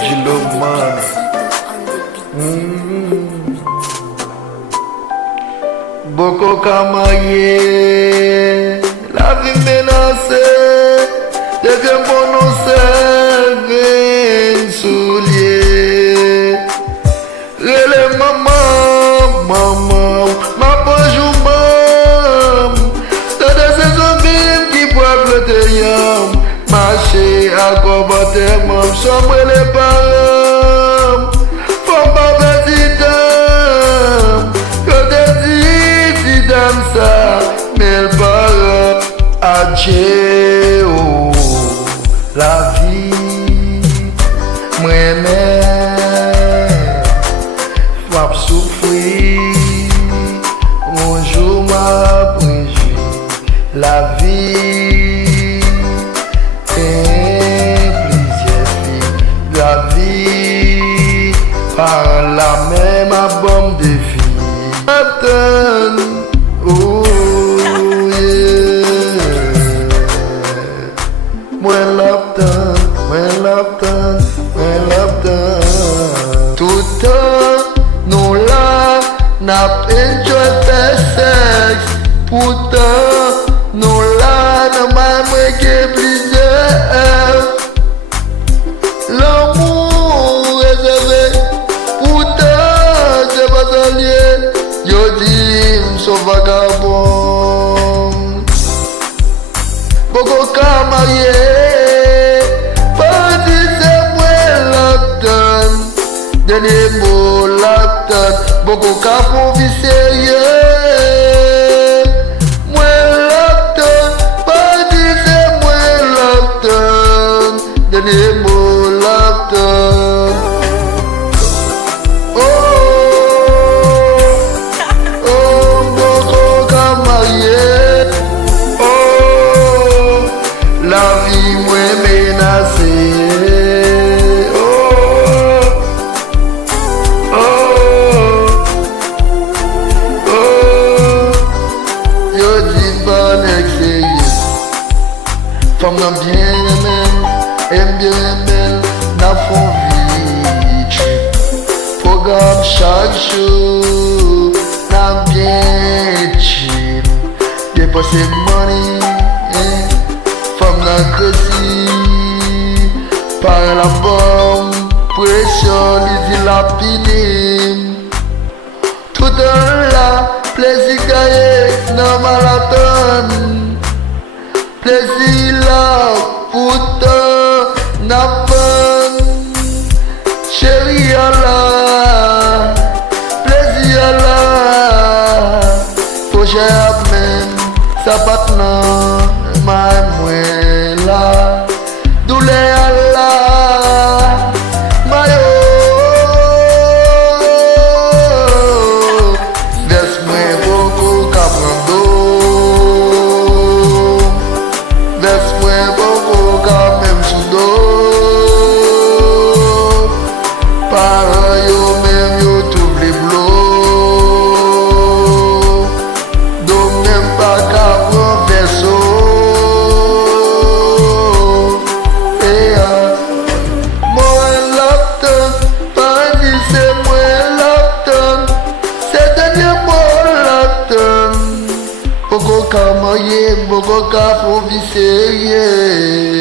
Gilomar. Beaucoup marié, la vie menacée, des vieux bonhommes souliers. Rele maman, ma bonjour maman. T'as des zombies qui boivent le thé, marcher à combattre, maman, sombre les parents. Faut pas petit dame, que des dix dames ça, mais le parent, adieu, la vie, moi-même. M'a souffrir, un jour m'a brisé la vie, et plusieurs filles, la vie, par la même bombe de filles. Attends, oh yeah, moi l'obtain, tout temps. Nous là, n'a enjoy faire sexe. Pourtant, nous là, n'a même que plusieurs. L'amour réservé. Pourtant, c'est pas allié. Yo dis, m'sou vagabond. Beaucoup qu'à marier. Pas dit c'est moi l'obtain. Dernier mot, l'acteur, beaucoup qu'à pour vie sérieux. Moi l'acteur, pas dit c'est moi l'acteur. Dernier mot, l'acteur. Oh, beaucoup qu'à marier. Oh, la vie moi menacée. Femme n'a bien aime bien belle, n'a font vite. Programme chaque jour, n'a bien chill. Dépenser money, femme n'a creusi. Par la bombe, pression, l'idée la pinime. Tout dans la, plaisir gagné, n'a marathon. Plaisir là, pourtant, n'a pas. Chérie là, plaisir là. Projet même, ça pas non, ma moi là. Douleur là, mayo. Verse-moi beaucoup cabrando. Verse-moi beaucoup quand même sous dos. Parents yo même yo tout les blocs. Donc même pas qu'à prendre verso. Et moi l'obtain, pas dit c'est moi l'obtain. C'est dernier mot l'obtain. Beaucoup qu'à marier, beaucoup qu'à faut vie sérieux.